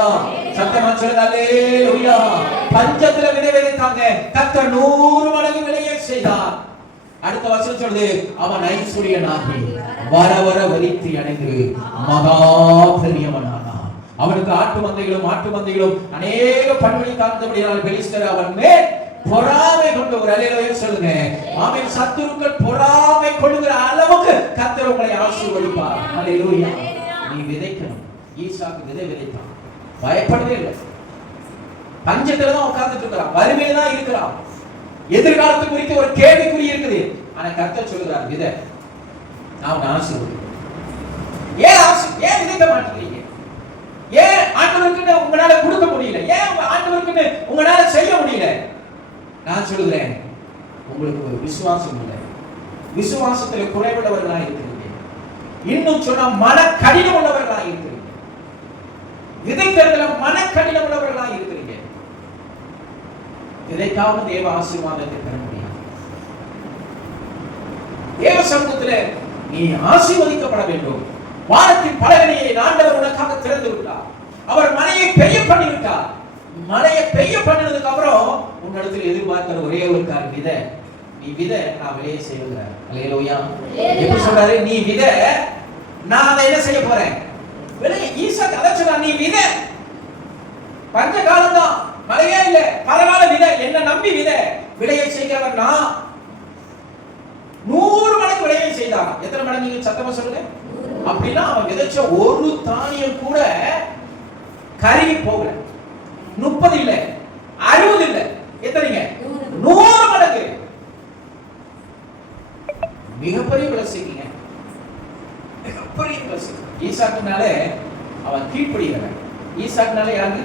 சத்தமா சொல்லுங்க, அல்லேலூயா. பஞ்சத்துல விதை விதைத்தாங்க, கர்த்தர் 100 மடங்கு விளைய செய்தார். அடுத்த வசனம் சொல்லுது, அவன் ஐஸ்வர்யனாகி வர வர வரித்து அடைந்து மகா பெரியவனானான். அவனுக்கு ஆட்டு மந்தைகளும் அநேக பண்புகளை காத்தபடியால் பெலிஸ்தர் அவன் மேல் பொறாமை கொண்டு ஒரு அல்லேலூயா சொல்லுங்க. ஆமென். சத்துருக்கள் பொறாமை கொள்ளுகிற அளவுக்கு கர்த்தர் உங்களை ஆசீர்வதிப்பார். அல்லேலூயா. நீ விதைக்கணும். ஈசாக்கு விதைத்தான். பயப்படவே இல்லை. பஞ்சத்துல தான் உட்கார்ந்துட்டு இருக்கிறான், வறுமையில தான் இருக்கிறான், எதிர்காலத்து குறித்து ஒரு கேள்விக்குறி இருக்குது. ஆனா கர்த்தர் சொல்லுகிறார், விதை, நான் உன்னை ஆசீர்வதிக்கிறேன். ஏன் விதைக்க மாட்டேங்கிறீங்க? ஏன் ஆண்டவருக்கு உங்களால கொடுக்க முடியல? ஏன் ஆண்டவருக்கு உங்களால செய்ய முடியல? நான் சொல்லுகிறேன், உங்களுக்கு ஒரு விசுவாசம் இல்லை. விசுவாசத்துல குறைவுள்ளவர்களாக இருக்கிறீங்க. இன்னும் சொன்னா மன கடினம் உள்ளவர்களாக இருக்கிறீங்க. விதைக்கிறதுல மன கடினம் உள்ளவர்களாக இருக்கிறீங்க. விதைக்காம தேவ ஆசீர்வாதத்தை பெற முடியாது. தேவ சமூகத்துல நீ ஆசீர்வதிக்கப்பட வேண்டும். வானத்தின் பலகணியை ஆண்டவர் உனக்காக திறந்து விட்டார். அவர் மலையை பெய்ய பண்ணி விட்டார். மலையை பெய்ய பண்ணினதுக்கு அப்புறம் உன்னிடத்தில் எதிர்பார்க்கிற ஒரே ஒரு காரணம், விதை. நீ விதை, நான் விளைய செய்வேன். அல்லேலூயா. எப்படி சொல்றாரு? நீ விதை, நான் அதை என்ன செய்ய போறேன்? விளைய. ஈசாக்கு அதை சொன்னா, நீ விதை. பஞ்ச காலம் தான், மழையே இல்ல, பரவாயில்ல, விதை, என்ன நம்பி விதை. விளைய செய்கிறவன் நான். 100 மடங்கு விளைய செய்தான். எத்தனை மடங்கு நீங்க சத்தமா சொல்லுங்க. அப்படின்னா அவன் விதைச்ச ஒரு தானியம் கூட கருகி போகல. 30 இல்ல, 60 இல்ல, எத்தனைங்க? 100 மடங்கு. மிகப்பெரிய விளைச்சீங்க, மிகப்பெரிய விளைச்சி. ஈசாக்குனால அவன் கீழ்ப்படுகிறவன். ஈசாக்குனால யாரு?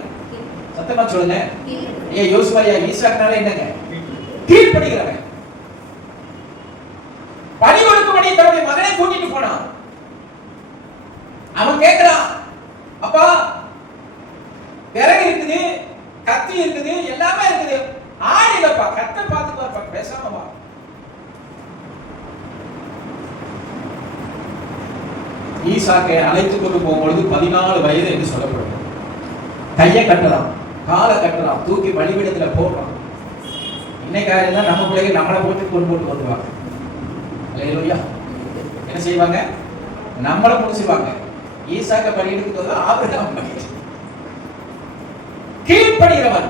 சத்தமா சொல்லுங்க. யோசுவாயா, ஈசாக்குனால என்னங்க? கீழ்ப்படுகிறவன். பணி கொடுக்கும்படி தன்னுடைய மகனை கூட்டிட்டு போனான். அவன் கேட்கிறான், அப்பா விறகு இருக்குது, கத்தி இருக்குது, எல்லாமே இருக்குது, ஆடு இல்லப்பா, கத்தை பார்த்துக்குவாப்பா, பேசாம வா. ஈசாக்கை அழைத்துக் கொண்டு போகும்பொழுது 14 வயது என்று சொல்லப்படும். கையை கட்டலாம், காலை கட்டலாம், தூக்கி வழிபடத்துல போடுறான். இன்னைக்கு தான் நம்ம பிள்ளைங்க நம்மளை போட்டு கொண்டு போட்டு வந்துருவாங்க. அல்லேலூயா. என்ன செய்வாங்க? நம்மளை முடிச்சுவாங்க. ஈசாக்க பலியிடுறது ஆபிரகாம் பலி. கீழ்ப்படுகிறவன்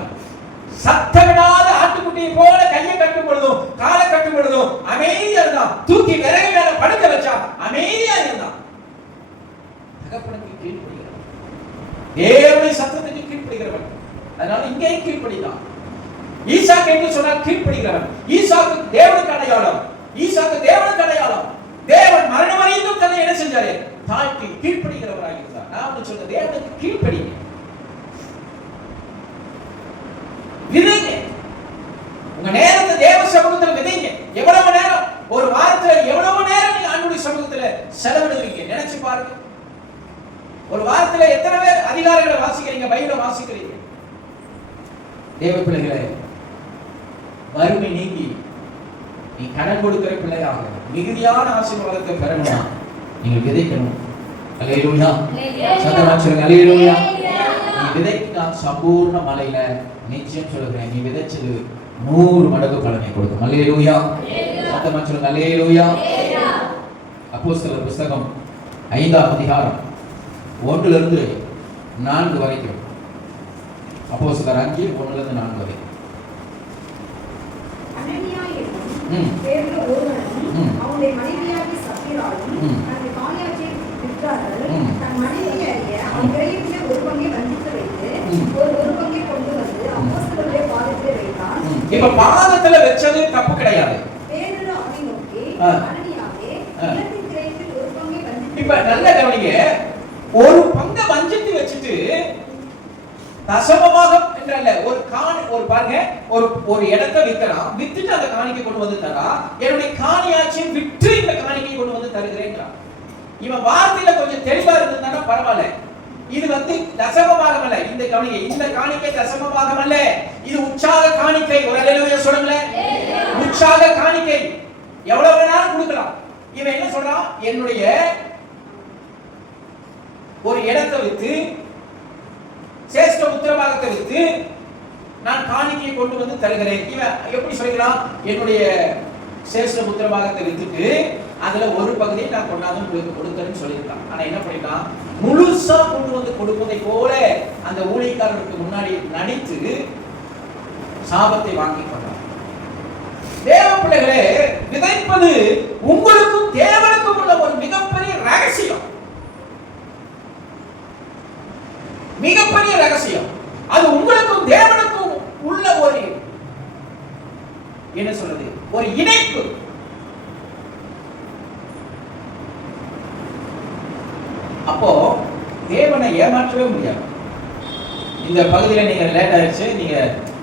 சத்தமிடாத ஆட்டுக்குட்டியை போல கையை கட்டும் பொழுதும் காலை கட்டும் பொழுதும் அமைதியா இருந்தான். தூக்கி விறகு மேல படுக்க வச்சா அமைதியா இருந்தான். தகப்பனுக்கு கீழ்ப்படுகிறவன், தேவனுடைய சத்தத்துக்கு கீழ்ப்படுகிறவன். அதனால இங்கேயும் கீழ்ப்படிதான். ஈசாக்கு என்று சொன்னால் கீழ்ப்படுகிறவன். ஈசாக்கு தேவனுக்கு அடையாளம். ஈசாக்கு தேவனுக்கு அடையாளம். தேவன் மரணம் வரைக்கும் தன்னை என்ன செஞ்சாரு? தாழ்த்தி கீழ்ப்படுகிறவராக இருந்தார். நான் சொல்ற தேவனுக்கு கீழ்ப்படிங்க. விதைங்க. உங்க நேரத்தை தேவ சமூகத்தில் விதைங்க. எவ்வளவு நேரம்? ஒரு வாரத்துல எவ்வளவு நேரம் நீங்க ஆண்டவருடைய சமூகத்துல செலவிடுவீங்க? நினைச்சு பாருங்க. ஒரு வாரத்துல எத்தனை பேர் அதிகாரங்களை வாசிக்கிறீங்க, பைபிளை வாசிக்கிறீங்க? தேவ பிள்ளைகளே, வறுமை நீங்கி நீ கடன் கொடுக்கிற பிள்ளையாக மிகுதியான ஆசீர்வாதத்தை பெறணும்னா நீங்க விதைக்கணும். அல்லேலூயா. சத்தமா சொல்லுங்க. அல்லேலூயா. நீ விதைக்கினா சம்பூர்ண மலையில நிச்சயம் சொல்லுகிறேன், நீ விதைச்சது 100 மடங்கு பலனை கொடுக்கும். அல்லேலூயா. சத்தமா சொல்லுங்க. அல்லேலூயா. அப்போஸ்தலர் புத்தகம் 5ஆம் அதிகாரம் 1 to 4 வரைக்கும். அப்போஸ்தலர் 5 1 to 4 வரை. அவனுடைய மனைவியாகிய சப்பீராலும் தன்னுடைய காணியாட்சியை விற்றார்கள். தன் மனைவியை அறிய அவன் விரைவிலே ஒரு பங்கை வஞ்சித்து வைத்து ஒரு பங்கை கொண்டு வந்து அப்போஸ்தலருடைய பாதத்திலே வைத்தான். இப்ப பாதத்துல வெச்சது தப்பு கிடையாது. பேதுரு அவனை நோக்கி, அனனியாவே, நிலத்தின் கிரயத்தில் ஒரு பங்கை வஞ்சித்து. இப்ப நல்ல கவனிங்க. ஒரு பங்கை வஞ்சித்து வச்சிட்டு தசமபாகம் என்றல்ல, ஒரு பாருங்க, ஒரு இடத்தை விற்கலாம், வித்துட்டு அந்த காணிக்கை கொண்டு வந்து தரா, என்னுடைய காணியாட்சியை விற்று இந்த காணிக்கை கொண்டு வந்து தருகிறேன். இவன் வார்த்தையில கொஞ்சம் தெளிவா இருந்தா பரவாயில்ல. இது தசமபாகம் அல்ல. இந்த கவனிக்கை, இந்த காணிக்கை தசமபாகம் அல்ல, இது உற்சாக காணிக்கை. ஒரு அல்லேலூயா சொல்லுங்களேன். உற்சாக காணிக்கை எவ்வளவு வேணாலும் கொடுக்கலாம். இவன் என்ன சொல்றான்? என்னுடைய ஒரு இடத்தை வித்து, சேஷ்ட உத்தரவாதத்தை வித்து நான் காணிக்கையை கொண்டு வந்து தருகிறேன். இவன் எப்படி சொல்கிறான்? என்னுடைய சேஷ்ட உத்தரவாதத்தை வித்துட்டு அதுல ஒரு பகுதியை நான் கொண்டாந்து உங்களுக்கு கொடுத்தேன்னு சொல்லியிருக்கான். ஆனா என்ன பண்ணிட்டான்? முழுசா கொண்டு வந்து கொடுப்பதை போல அந்த ஊழியக்காரருக்கு முன்னாடி நடித்து சாபத்தை வாங்கி கொண்டான். பிள்ளைகளே, விதைப்பது உங்களுக்கும் தேவனுக்கும் உள்ள ஒரு மிகப்பெரிய ரகசியம். மிகப்பெரிய ரகசியம். அது உங்களுக்கும் தேவனுக்கும் உள்ள ஒரு என்ன சொல்றது, ஒரு இணைப்பு. அப்போ தேவனை ஏமாற்றவே முடியாது. இந்த பகுதியில் நீங்க லேட் ஆயிடுச்சு,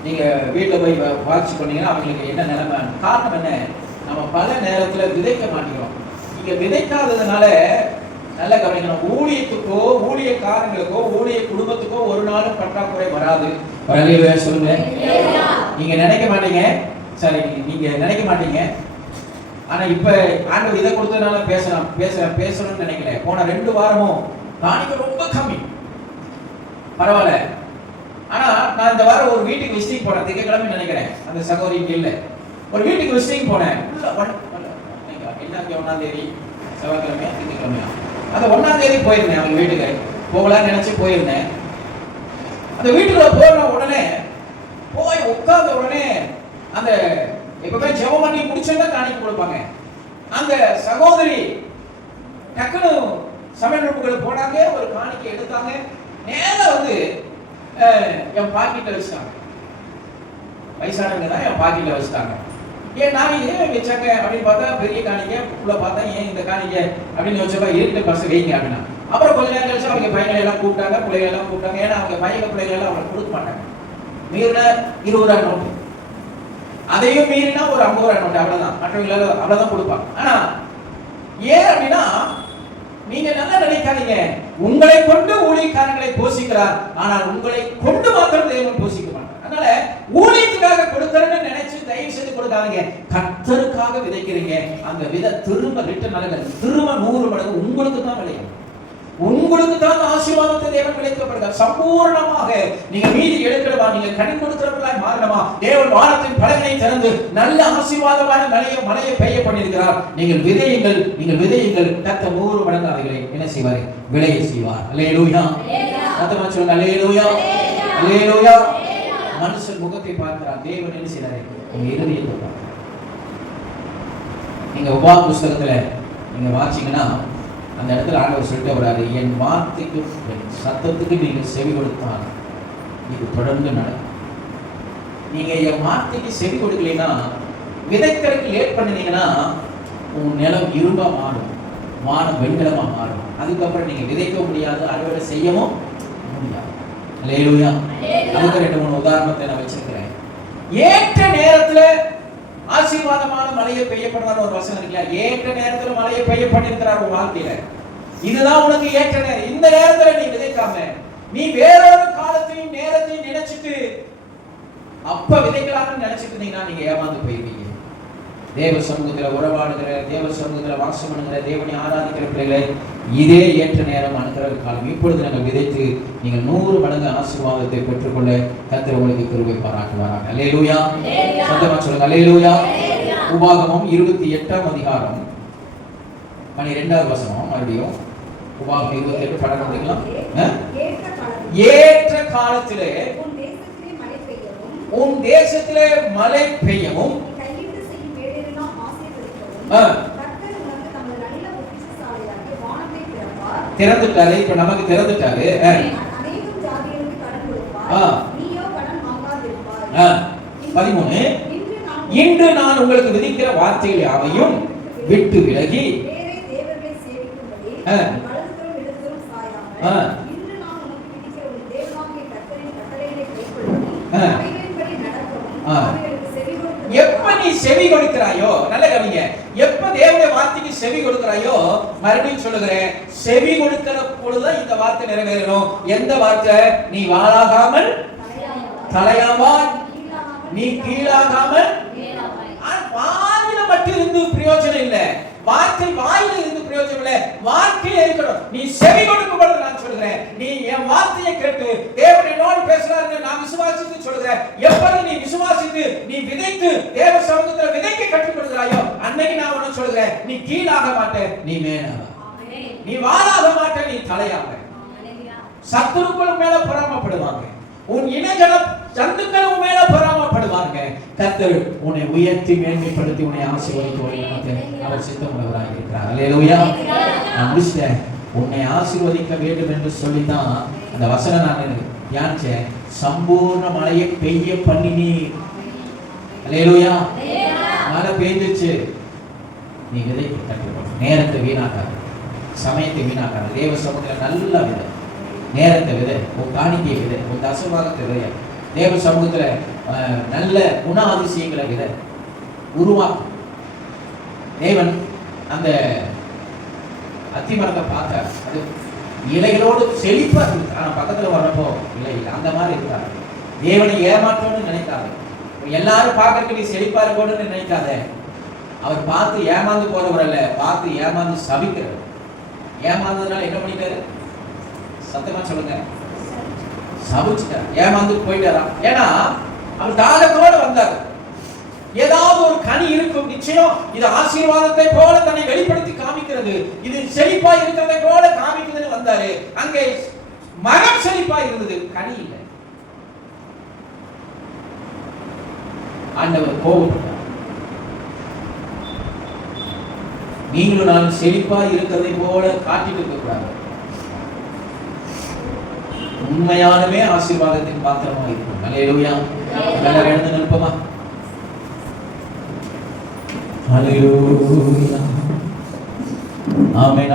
நீங்க வீட்டுல போய் வாட்ச் பண்ணீங்கன்னா அவங்களுக்கு என்ன நிலைமை, காரணம் என்ன, நம்ம பல நேரத்துல விதைக்க மாட்டேங்கிறோம். நீங்க விதைக்காததுனால நல்ல கவனிக்கணும், ஊழியத்துக்கோ ஊழியக்காரங்களுக்கோ ஊழிய குடும்பத்துக்கோ ஒரு நாளும் பற்றாக்குறை வராது. சொல்லுங்க. நீங்க நினைக்க மாட்டீங்க, சரி நீங்க நினைக்க மாட்டீங்க. ஆனா இப்ப ஆண்டவர் இதை கொடுத்ததுனால பேசணும்னு நினைக்கல. போன 2 வாரமும் காணிக்கை ரொம்ப கம்மி, பரவாயில்ல. ஆனா நான் இந்த வாரம் ஒரு வீட்டுக்கு விசிட்டிங் போனேன், திங்கட்கிழமை நினைக்கிறேன், அந்த சகோதரிக்கு இல்ல, ஒரு வீட்டுக்கு விசிட்டிங் போனேன். என்ன 1ஆம் தேதி, செவ்வாய்க்கிழமையா திங்கட்கிழமையா, அந்த 1ஆம் தேதி போயிருந்தேன் அவங்க வீட்டுக்கு, போகலான்னு நினைச்சு போயிருந்தேன். அந்த வீட்டுக்குள்ள போன உடனே போய் உட்கார்ந்த உடனே அந்த எப்பவுமே ஜெபம் பண்ணி முடிச்சா காணிக்கை கொடுப்பாங்க. அந்த சகோதரி டக்குனு சமையல் ரூமுக்குள்ள போனாங்க, ஒரு காணிக்கை எடுத்தாங்க, நேரா வந்து என் பாக்கெட்ல வச்சுட்டாங்க. வயசானவங்க தான் என் பாக்கெட்ல வச்சுட்டாங்க. ஏன் நான் இதே வச்சாங்க அப்படின்னு பார்த்தா பெரிய காணிக்கை உள்ள பார்த்தா, ஏன் இந்த காணிக்கை அப்படின்னு யோசிச்சப்பா இருக்கு பசங்க வைங்க அப்படின்னா. அப்புறம் கொஞ்ச நேரம் கழிச்சு அவங்க பையனை எல்லாம் கூப்பிட்டாங்க, பிள்ளைகள் எல்லாம் கூப்பிட்டாங்க. ஏன்னா அவங்க பையன் பிள்ளைகள் எல்லாம் அவங்க கொடுக்க மாட்டாங்க. மீறின 20 ரூபா நோட்டு, அதையும் மீறினா ஒரு 50 ரூபா நோட்டு, அவ்வளவுதான். மற்றவங்க அவ்வளவுதான் கொடுப்பாங்க. ஆனா ஏன் அப்படின்னா, நீங்க நல்லா நினைக்காதீங்க, உங்களை கொண்டு ஊழியக்காரங்களை போஷிக்கிறார், ஆனால் உங்களை கொண்டு மாத்திரம் தேவன் போஷிக்க மாட்டார். அதனால ஊழியத்துக்காக கொடுக்கறேன்னு நினைச்சு தயவு செய்து கொடுக்காதீங்க. கர்த்தருக்காக விதைக்கிறீங்க, அந்த விதை திரும்ப ரிட்டர்ன் நடக்குது, திரும்ப 100 மடங்கு உங்களுக்கு தான் விளையும். உங்களுக்கு தான் ஆசீர்வாதத்தை தேவன் விளைக்கப்படுகிறார். சம்பூர்ணமாக நீங்க மீதி எடுக்கணுமா, நீங்க கடன் கொடுக்கிறவர்களாய் மாறணுமா, தேவன் வானத்தின் பலகனை திறந்து நல்ல ஆசீர்வாதமான மழையை பெய்ய பண்ணியிருக்கிறார். நீங்கள் விதையுங்கள், கர்த்தர் 100 மடங்கு அவைகளை என்ன செய்வார், விளைய செய்வார். அல்லேலூயா. கர்த்தர் சொல்லுங்க, அல்லேலூயா, அல்லேலூயா. மனுஷன் முகத்தை பார்க்கிறார், தேவன் என்ன செய்றாரு, உங்க இருதயத்தை பார்க்கிறார். நீங்க உபாகம புத்தகத்துல நீங்க வாசிங்கன்னா அந்த இடத்துல ஆண்டவர் சொல்லிட்டு வராரு, என் வார்த்தைக்கு என் சத்தத்துக்கு நீங்க செவி கொடுத்தால் இது தொடர்ந்து நடக்கும். நீங்க என் வார்த்தைக்கு செவி கொடுக்கலைன்னா, விதைக்கிறதுக்கு லேட் பண்ணினீங்கன்னா உன் நிலம் இரும்பா மாறும், வானம் வெண்கலமா மாறும். அதுக்கப்புறம் நீங்க விதைக்க முடியாது, அறுவடை செய்யவும் முடியாது. அல்லேலூயா. அதுக்கு 2-3 உதாரணத்தை நான் வச்சிருக்கிறேன். ஏற்ற நேரத்துல ஆசீர்வாதமான மழையை பெய்யப்படுவார் ஒரு வசனம் இருக்குல்ல, ஏற்ற நேரத்துல மழையை பெய்ய பண்ணிருக்கிறார் உன் வாழ்க்கையில. இதுதான் உனக்கு ஏற்ற நேரம். இந்த நேரத்துல நீ விதைக்காம நீ வேறொரு காலத்தையும் நேரத்தையும் நினைச்சிட்டு அப்ப விதைக்கலாம்னு நினைச்சிட்டு இருந்தீங்கன்னா நீங்க ஏமாந்து போயிருவீங்க. தேவ சமூகத்துல உறவாடுகிற, தேவ சமூகத்துல வாசம் பண்ணுகிற, தேவனை ஆராதிக்கிற பிள்ளைகளை, இதே ஏற்ற நேரம் அனுகிற காலம். இப்பொழுது நாங்கள் விதைத்து நீங்கள் 100 மடங்கு ஆசீர்வாதத்தை பெற்றுக்கொள்ள கர்த்தர் உங்களுக்கு கிருபை பாராட்டுவாராக. அல்லேலூயா. சத்தமா சொல்லுங்க, அல்லேலூயா. உபாகமம் 28ஆம் அதிகாரம் 12வது வசனம். மறுபடியும் உபாகமம் 28 படம் முடிக்கலாம். ஏற்ற காலத்திலே உன் தேசத்திலே மழை பெய்யவும் திறந்துட்டாரு. இப்ப நமக்கு திறந்துட்டாரு. அநேகம் ஜாதிகளுக்கு கடன் கொடுப்பார், நீயோ கடன் வாங்காதிருப்பாய். 13 இன்று நான் உங்களுக்கு விதிக்கிற வார்த்தைகள் யாவையும் விட்டு விலகி வேறே தேவர்களை சேவிக்கும்படி வலதுபுறம் இடதுபுறம் சாயாமல் இன்று நான் உனக்கு விதிக்கிற உன் தேவனாகிய கர்த்தரின் கட்டளைகளை கைக்கொள்ளவும் அவைகளின்படி நடக்கவும் அவைகளுக்கு செவி கொடுக்கவும். எப்ப நீ செவி கொடுக்கிறாயோ, நல்ல கவனிங்க, எப்ப தேவனுடைய வார்த்தைக்கு செவி கொடுக்கிறாயோ, மறுபடியும் சொல்லுகிறேன், செவி கொடுக்கிற பொழுதுதான் இந்த வார்த்தை நிறைவேறணும். எந்த வார்த்தை? நீ வாளாகாமல் தலையாவாய், நீ கீழாகாமல். வாயில மட்டும் இருந்து பிரயோஜனம் இல்ல, வார்த்தை வாயில இருந்து பிரயோஜனம் இல்ல, வார்த்தையில இருக்கணும். நீ செவி கொடுக்கும் பொழுது நான் சொல்கிறேன், நீ என் வார்த்தையை கேட்டு தேவன் என்னோடு பேசுறாரு நான் விசுவாசித்து சொல்கிறேன். எப்பொழுது நீ விசுவாசித்து நீ விதைத்து தேவ சமூகத்தில் விதைக்க கற்றுக்கொள்கிறாயோ, அன்னைக்கு நான் உனக்கு சொல்கிறேன், நீ கீழாக மாட்டே, நீ மேலாக. நீ வாளாக மாட்டே, நீ தலையாக. சத்துருக்கள் மேல பொறாமப்படுவாங்க, உன் இணைகளை ஜந்துக்கள் மேல பொறாம பூரணப்படுவாங்க. கர்த்தர் உன்னை உயர்த்தி மேன்மைப்படுத்தி உன்னை ஆசீர்வதிக்க அவர் சித்தமுள்ளவராக இருக்கிறார். அல்லேலூயா. நான் முடிச்சிட்டேன். உன்னை ஆசீர்வதிக்க வேண்டும் என்று சொல்லிதான் அந்த வசனம் நான் தியானிச்சேன். சம்பூர்ண மழையை பெய்ய பண்ணினி. அல்லேலூயா. மழை பெய்ஞ்சிச்சு. நீ விதைக்கு கற்றுக்கொள். நேரத்தை வீணாக்காத, சமயத்தை வீணாக்காத. தேவ சமூகத்தில் நல்ல விதை, நேரத்தை விதை, உன் காணிக்கை விதை, உன் தசவாகத்தை விதை. தேவ சமூகத்துல நல்ல குண அதிசயங்களை விதை உருவாக்கும். தேவன் அந்த அத்திமரத்தை பார்த்தார். அது இலைகளோடு செழிப்பா இருக்கு. ஆனா பக்கத்துல வர்றப்போ இலை இல்லை. அந்த மாதிரி இருக்காரு. தேவனை ஏமாற்றணும்னு நினைக்காது. எல்லாரும் பார்க்கறதுக்கு நீ செழிப்பா இருக்கணும்னு நினைக்காத. அவர் பார்த்து ஏமாந்து போறவர் அல்ல, பார்த்து ஏமாந்து சபிக்கிறார். ஏமாந்ததுனால என்ன பண்ணிட்டாரு? சத்தமா சொல்லுங்க. சபிச்சுட்டார். ஏமாந்து போயிட்டாரா? ஏன்னா அவர் தாகத்தோடு வந்தார். ஏதாவது ஒரு கனி இருக்கும் நிச்சயம். இது ஆசீர்வாதத்தை போல தன்னை வெளிப்படுத்தி காமிக்கிறது. இது செழிப்பா இருக்கிறதை போல காமிக்குதுன்னு வந்தாரு. அங்கே மரம் செழிப்பா இருந்தது, கனி இல்லை. ஆண்டவர் கோபப்பட்டார். நீங்களும் நான் செழிப்பா இருக்கிறதை போல காட்டிட்டு இருக்க கூடாது. உண்மையானமே ஆசீர்வாதத்தின் பாத்திரமா இருக்கும். அல்லேலூயா. எல்லாரும் எழுந்து நிற்போமா? Hallelujah. Amen.